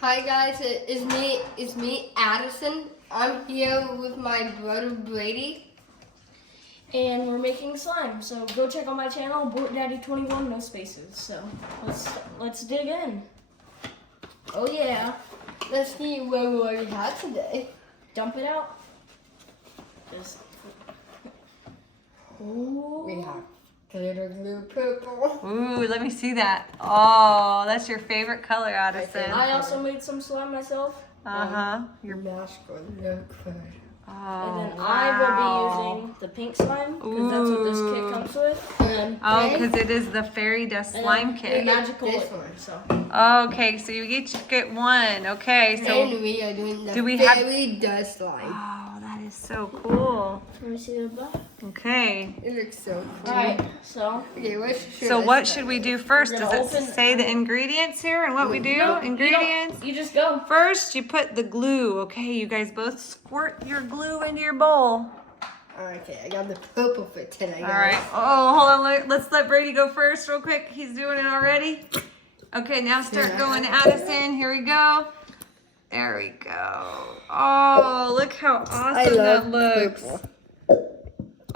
Hi guys, it's me, Addison. I'm here with my brother Brady. And we're making slime. So go check out my channel, BoatDaddy21, no spaces. So let's dig in. Oh yeah. Let's see what we already have today. Dump it out. Just ooh. We have glitter glue purple. Ooh, let me see that. Oh, that's your favorite color, Addison. I also made some slime myself. Uh-huh. Your mascot liquid. Oh, And then wow. I will be using the pink slime, because that's what this kit comes with. And then Oh, because it is the fairy dust slime the kit. magical this liquid. one. So Okay, so you each get one. Okay, so And we are doing the do we have- fairy dust slime. oh, that is so cool. let me see the back. Okay. It looks so cool. Alright, so Okay, So what should we do first? We're Does gonna it open- say the ingredients here and what we do? Nope, Ingredients? You just go. First, you put the glue. Okay, you guys both squirt your glue into your bowl. Okay, I got the purple for today, guys. All right. Oh, hold on. Let's let Brady go first real quick. He's doing it already. Okay, now start going, Addison. Here we go. There we go. Oh, look how awesome that looks. purple.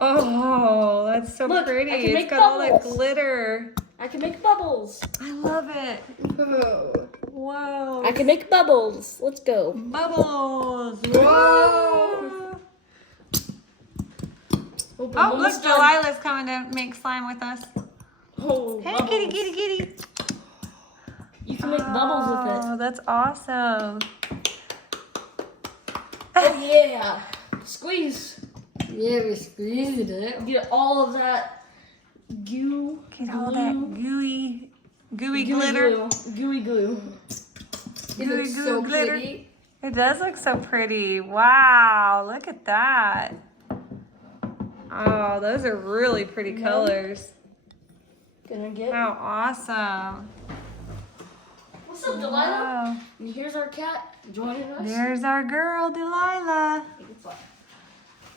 Oh, that's so Look, pretty. I can It's make got all that bubbles. glitter. I can make bubbles. I love it. Whoa. Whoa. I can make bubbles. Let's go. Bubbles. Whoa. Open Oh, almost look, done. Delilah's coming to make slime with us. Oh, Hey, bubbles. kitty, kitty, kitty. You can make bubbles with it. Oh, that's awesome. Oh yeah. Squeeze. Yeah, we squeezed it. Get all of that goo. Get all that gooey glitter. Glue. Gooey glue. It looks Goo, so glitter. pretty. It does look so pretty. Wow, look at that. Oh, those are really pretty colors. Gonna get. How awesome. What's up, Delilah? Wow. And here's our cat joining us. There's our girl, Delilah.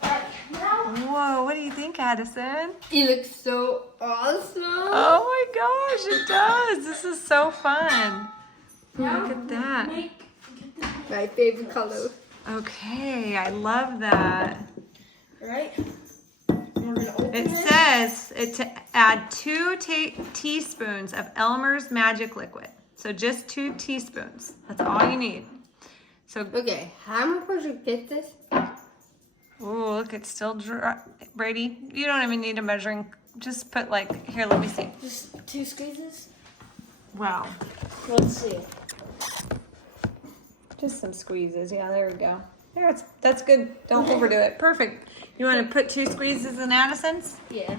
Alright, now. Whoa, what do you think, Addison? It looks so awesome. Oh my gosh, it does. This is so fun. Now Look at that. get the. My favorite color. Okay, I love that. Alright. We're gonna open It it. says to add 2 teaspoons of Elmer's Magic Liquid. So just 2 teaspoons. That's all you need. So, Okay, how am I supposed to get this? oh, look, it's still dry. Brady, you don't even need a measuring. Just put like, here, let me see. Just 2 squeezes. Wow. Let's see. Just some squeezes. Yeah, there we go. There, that's good. Don't overdo it. Perfect. You want to put 2 squeezes in Addison's? Yeah.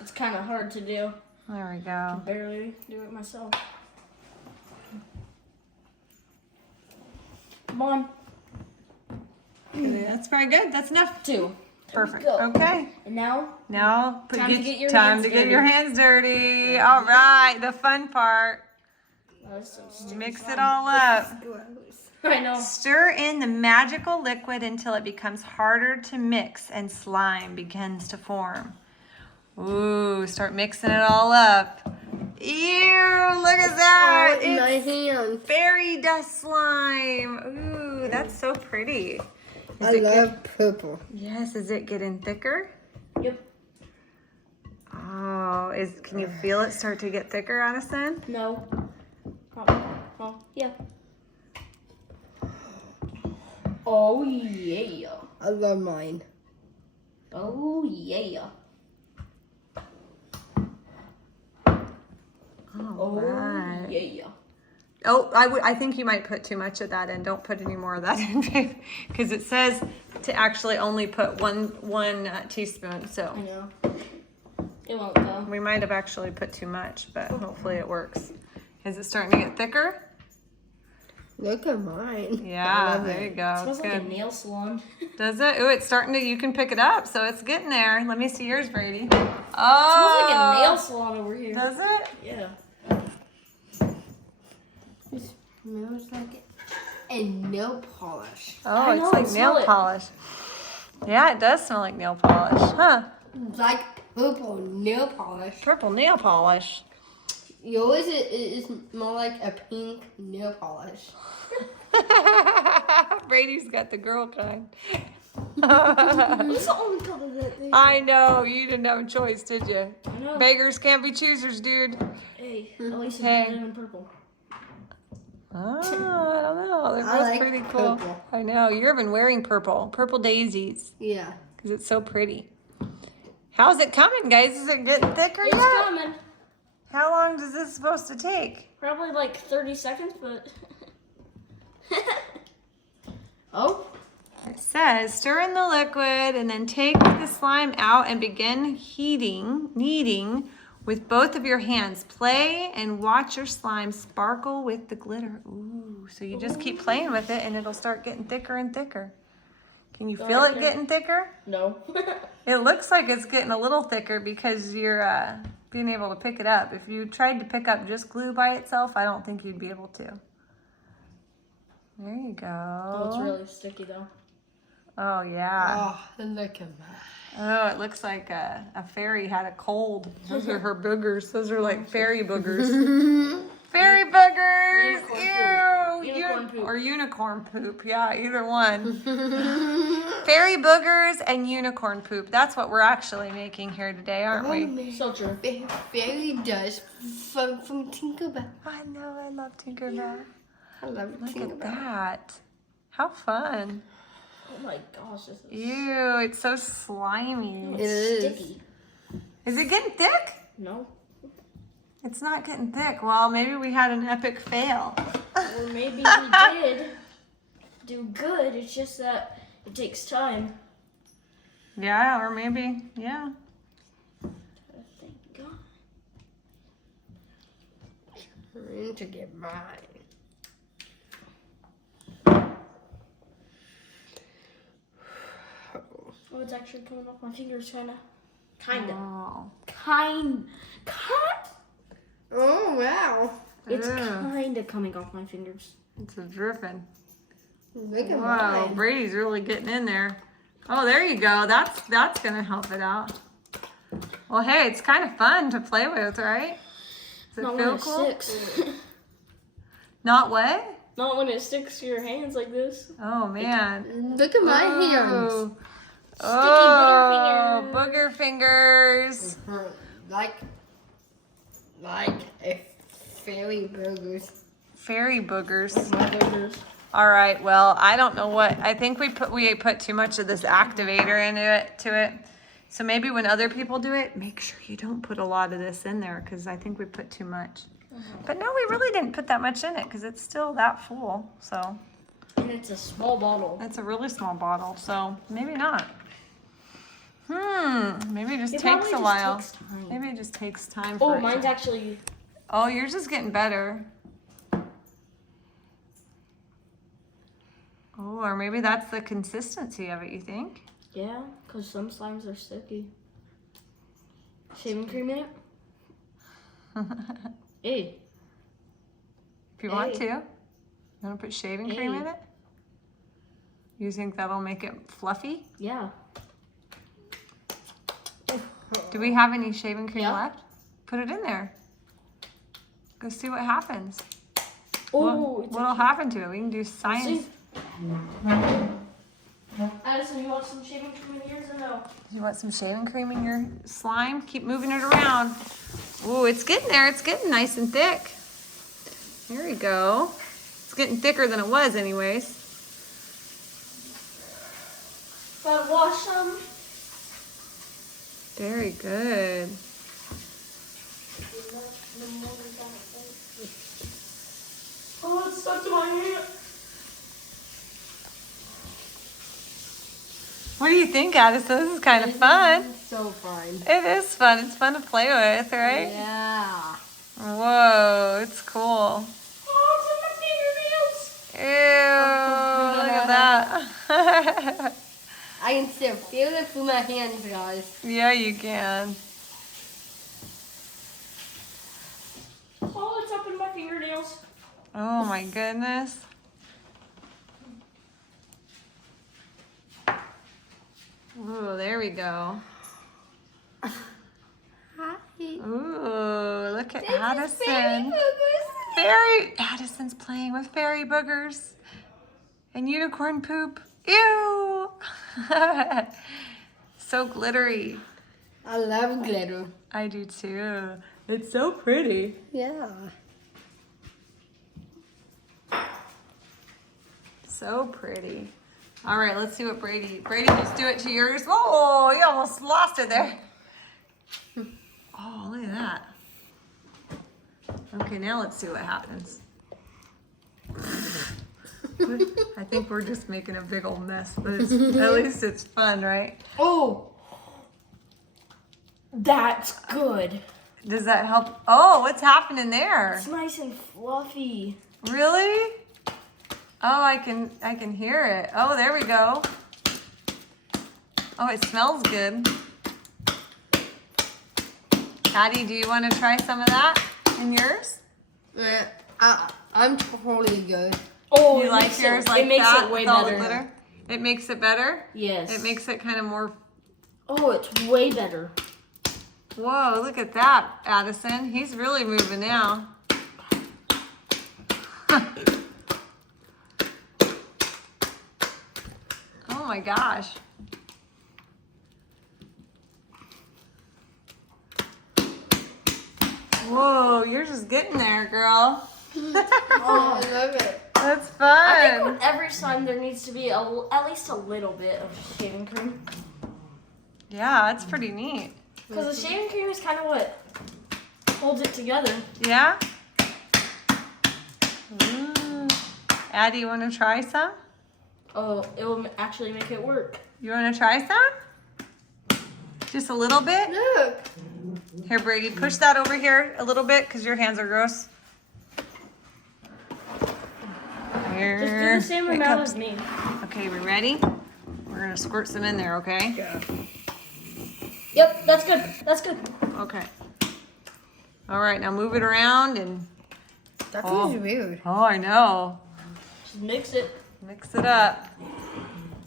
It's kind of hard to do. There we go. Barely do it myself. Come on. Okay, that's very good. That's enough. 2. Perfect. go. Okay. And now, Now, Time to get your time hands to get dirty. your hands dirty. All right, the fun part. some sticky Mix slime. it all up. I know. Stir in the magical liquid until it becomes harder to mix and slime begins to form. Ooh, start mixing it all up. Ew, look at that. in my It's hand. fairy dust slime. Ooh, that's so pretty. Is I it love purple. Yes, is it getting thicker? Yep. Oh, can you feel it start to get thicker, Addison? No. Oh, yeah. Oh, yeah. I love mine. Oh, yeah. Oh, my. Yeah. Oh, I think you might put too much of that in. Don't put any more of that in, because it says to actually only put one teaspoon. So I know. It won't go. we might have actually put too much, but hopefully it works. Is it starting to get thicker? Look at mine. I Yeah, love there it. you go. Smells It's like a good. nail salon. Does it? Oh, it's starting to. You can pick it up, so it's getting there. Let me see yours, Brady. Smells Oh, like a nail salon over here. Does it? Yeah. It smells like a nail polish. Oh, I it's know, like smell nail it. polish. Yeah, it does smell like nail polish, huh? Like purple nail polish. Purple nail polish. Yours is more like a pink nail polish. Brady's got the girl kind. It's the only color that they I know, you didn't have a choice, did you? I know. Beggars can't be choosers, dude. Hey, at least it's Hey. better than purple. Oh, I don't know. They're I both like pretty cool. purple. I know. You're even wearing purple. Purple daisies. Yeah. Because it's so pretty. How's it coming, guys? Is it getting thicker It's yet? coming. How long is this supposed to take? Probably like 30 seconds, but. Oh. It says, stir in the liquid and then take the slime out and begin kneading with both of your hands. Play and watch your slime sparkle with the glitter. Ooh, so you just keep playing with it and it'll start getting thicker and thicker. Can you feel it getting thicker? No. It looks like it's getting a little thicker because you're being able to pick it up. If you tried to pick up just glue by itself, I don't think you'd be able to. There you go. Oh, it's really sticky though. Oh, yeah. Oh, look at that. Oh, it looks like a fairy had a cold. Those are her boogers. Those are like fairy boogers. Fairy boogers! Ew! Unicorn poop. Or unicorn poop. Yeah, either one. Fairy boogers and unicorn poop. That's what we're actually making here today, aren't we? So true. Fairy dust from Tinkerbell. I know, I love Tinkerbell. I love Look Tinkerbell. at that. How fun. Oh my gosh, this is Ew, it's so slimy. It is. sticky. Is it getting thick? No. It's not getting thick. Well, maybe we had an epic fail. Or maybe we did do good. It's just that it takes time. Yeah, or maybe, yeah. Thank God. Trying to get mine. Oh, it's actually coming off my fingers, kinda. Kinda. Oh. Kind. Oh, wow. It's Ugh. kinda coming off my fingers. It's a dripping. Look at Wow, mine. Brady's really getting in there. Oh, there you go. That's gonna help it out. Well, hey, it's kind of fun to play with, right? Does it Not when feel it cool? sticks. Not what? Not when it sticks to your hands like this. Oh man. Look at my hands. Oh, booger booger fingers. Like a fairy burgers. Fairy boogers. My fingers. All right. Well, I don't know what. I think we put too much of this activator into it. So maybe when other people do it, make sure you don't put a lot of this in there because I think we put too much. But no, we really didn't put that much in it because it's still that full. So And it's a small bottle. it's a really small bottle. So maybe not. Maybe it just It takes probably a just while. takes time. Maybe it just takes time for Oh, it mine's to... actually. Oh, yours is getting better. Oh, or maybe that's the consistency of it, you think? Yeah, because some slimes are sticky. Shaving cream in it? Hey. If you want Hey. to. You want to put shaving cream Hey. in it? You think that'll make it fluffy? Yeah. Do we have any shaving cream Yeah. left? Put it in there. Go see what happens. Oh, it's What'll happen to it? We can do science. See? Addison, you want some shaving cream in yours or no? You want some shaving cream in your slime? Keep moving it around. Ooh, it's getting there. It's getting nice and thick. There we go. It's getting thicker than it was anyways. Gotta wash some. Very good. Oh, it's stuck to my hand. What do you think, Addison? This is kind of fun. So fun. It is fun. It's fun to play with, right? Yeah. Whoa, it's cool. Oh, it's in my Ew, look at that. I can still feel it through my hands, guys. Yeah, you can. fingernails. Oh, it's up in my fingernails. Oh my goodness. Ooh, there we go. Hi. Ooh, look at This is Addison. fairy Addison's playing with fairy boogers and unicorn poop. Ew! So glittery. I love glitter. I do too. It's so pretty. Yeah. So pretty. All right, let's see what Brady. Brady, just do it to yours. Oh, you almost lost it there. Oh, look at that. Okay, now let's see what happens. I think we're just making a big old mess, but at least it's fun, right? Oh, that's good. Does that help? Oh, what's happening there? It's nice and fluffy. Really? Oh, I can hear it. Oh, there we go. Oh, it smells good. Addie, do you want to try some of that in yours? I'm totally good. Oh, You it like makes yours it, like it makes that it way with all the better. glitter? It makes it better? Yes. It makes it kind of more... Oh, it's way better. Whoa, look at that, Addison. He's really moving now. Oh my gosh. Whoa, yours is getting there, girl. Oh, I love it. That's I think fun. with every slime there needs to be at least a little bit of shaving cream. Yeah, that's pretty neat. Because the shaving cream is kind of what holds it together. Yeah? Ooh. Addie, you want to try some? Oh, it will actually make it work. You want to try some? Just a little bit? Look. Here, Brady, push that over here a little bit because your hands are gross. Here. Just do the same it amount comes. as me. Okay, we ready? We're going to squirt some in there, okay? Yeah. Yep, that's good. That's good. Okay. All right, now move it around and... That Oh. feels weird. Oh, I know. Just mix it. Mix it up.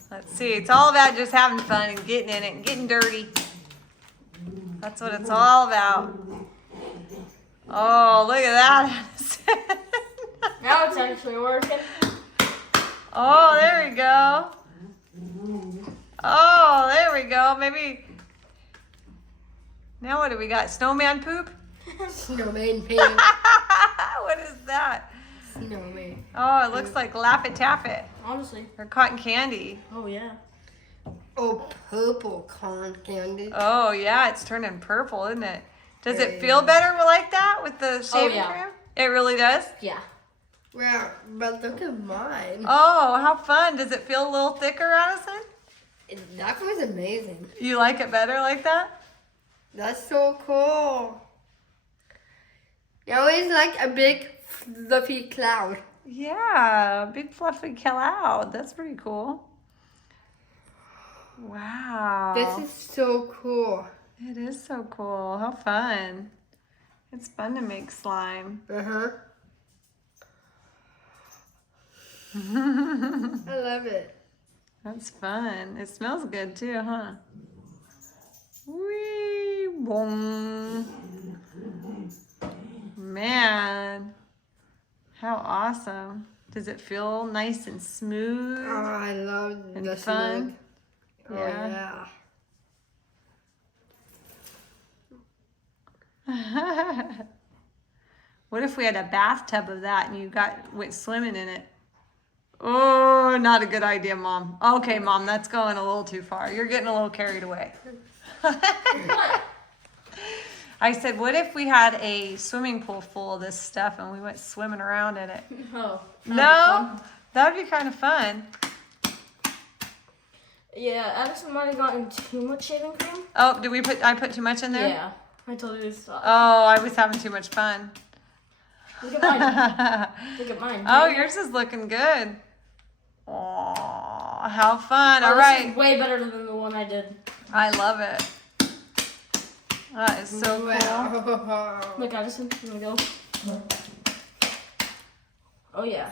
Let's see. It's all about just having fun and getting in it and getting dirty. That's what it's all about. Oh, look at that. Now it's actually working. Oh, there we go. Oh, there we go. Maybe. Now what do we got? Snowman poop? Snowman paint. What is that? Snowman. Oh, it looks like Laffy Taffet Honestly. or cotton candy. Oh, yeah. Oh, purple corn candy. Oh, yeah, it's turning purple, isn't it? Does it feel better like that with the shaving yeah. cream? It really does? Yeah. Yeah, but look at mine. Oh, how fun. Does it feel a little thicker, Addison? That was amazing. You like it better like that? That's so cool. Now it's like a big fluffy cloud. Yeah, big fluffy cloud. That's pretty cool. Wow. This is so cool. It is so cool. How fun. It's fun to make slime. Uh-huh. I love it. That's fun. It smells good too, huh? Wee boom. Man. How awesome. Does it feel nice and smooth? Oh, I love And the fun? smell. Oh, yeah. What if we had a bathtub of that and you went swimming in it? Oh, not a good idea, Mom. Okay, Mom, that's going a little too far. You're getting a little carried away. I said, what if we had a swimming pool full of this stuff and we went swimming around in it? Oh. No? That'd be kind of fun. Yeah, Addison might have gotten too much shaving cream. Oh, I put too much in there? Yeah. I told you to stop. Oh, I was having too much fun. Look at mine. Look at mine. Oh, yours is looking good. Oh, how fun. All This right. is way better than the one I did. I love it. That is so cool. Wow. Look, Addison, here we go. Oh, yeah.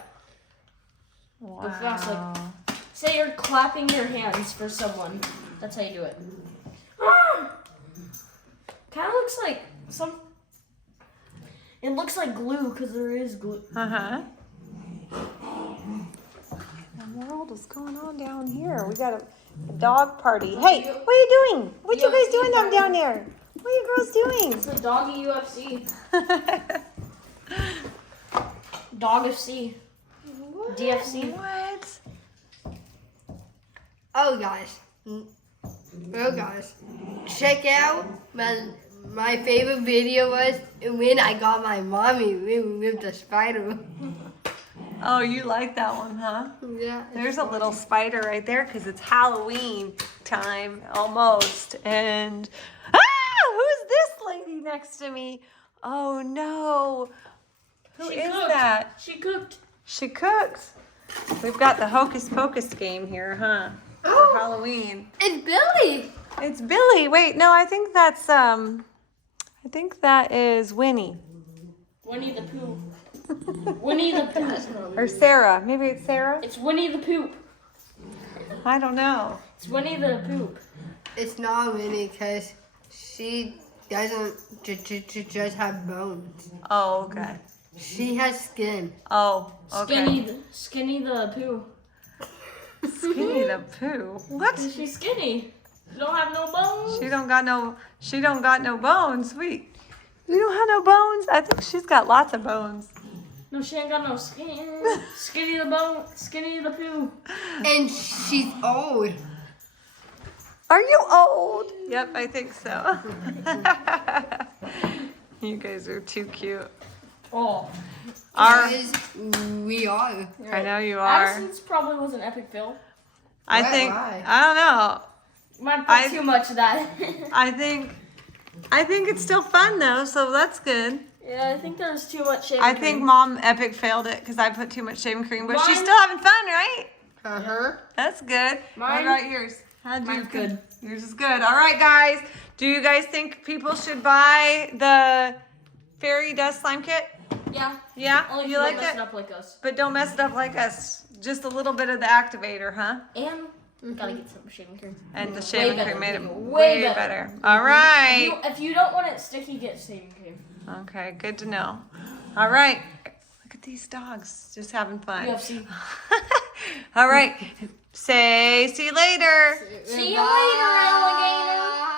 fast, Wow. Say you're clapping your hands for someone. That's how you do it. Kind of looks like It looks like glue because there is glue. Uh-huh. What in the world is going on down here? We got a dog party. Hey, what are you doing? What you guys doing down there? What are you girls doing? It's a doggy UFC. Dog FC. DFC. What? Oh guys, check out my favorite video was when I got my mommy with the spider. Oh, you like that one, huh? Yeah. There's a little spider right there because it's Halloween time almost. And who's this lady next to me? Oh no. Who is that? She cooked. She cooks. We've got the Hocus Pocus game here, huh? For Oh. Halloween. It's Billy. It's Billy. Wait, no, I think that is Winnie. Winnie the Pooh. Winnie the Pooh. Or Sarah. Maybe it's Sarah? It's Winnie the Poop. I don't know. It's Winnie the Poop. It's not Winnie because she doesn't just have bones. Oh, okay. She has skin. Oh, okay. Skinny the Pooh. Skinny the Pooh. What? She's skinny. She don't have no bones. She don't got no bones. Sweet. You don't have no bones? I think she's got lots of bones. No, she ain't got no skin. Skinny the Pooh. And she's old. Are you old? Yep, I think so. You guys are too cute. Oh. Because we are. I know you are. Addison's probably was an epic fail. I Why? think, Why? I don't know. Might put too much of that. I think it's still fun though, so that's good. Yeah, I think there's too much shaving I think cream. Mom epic failed it because I put too much shaving cream, but she's Mine- still having fun, right? Uh-huh. That's good. Mine- What about yours? Mine's good. Yours is good. All right, guys. Do you guys think people should buy the fairy dust slime kit? Yeah. Yeah? Only if You like don't mess it? it up like us. But don't mess it up like us. Just a little bit of the activator, huh? And gotta get some shaving cream. And the shaving better. cream made it Way way better. better. All right. If you don't want it sticky, get shaving cream. Okay, good to know. All right. Look at these dogs just having fun. UFC. All right. See you later. See you later, alligator.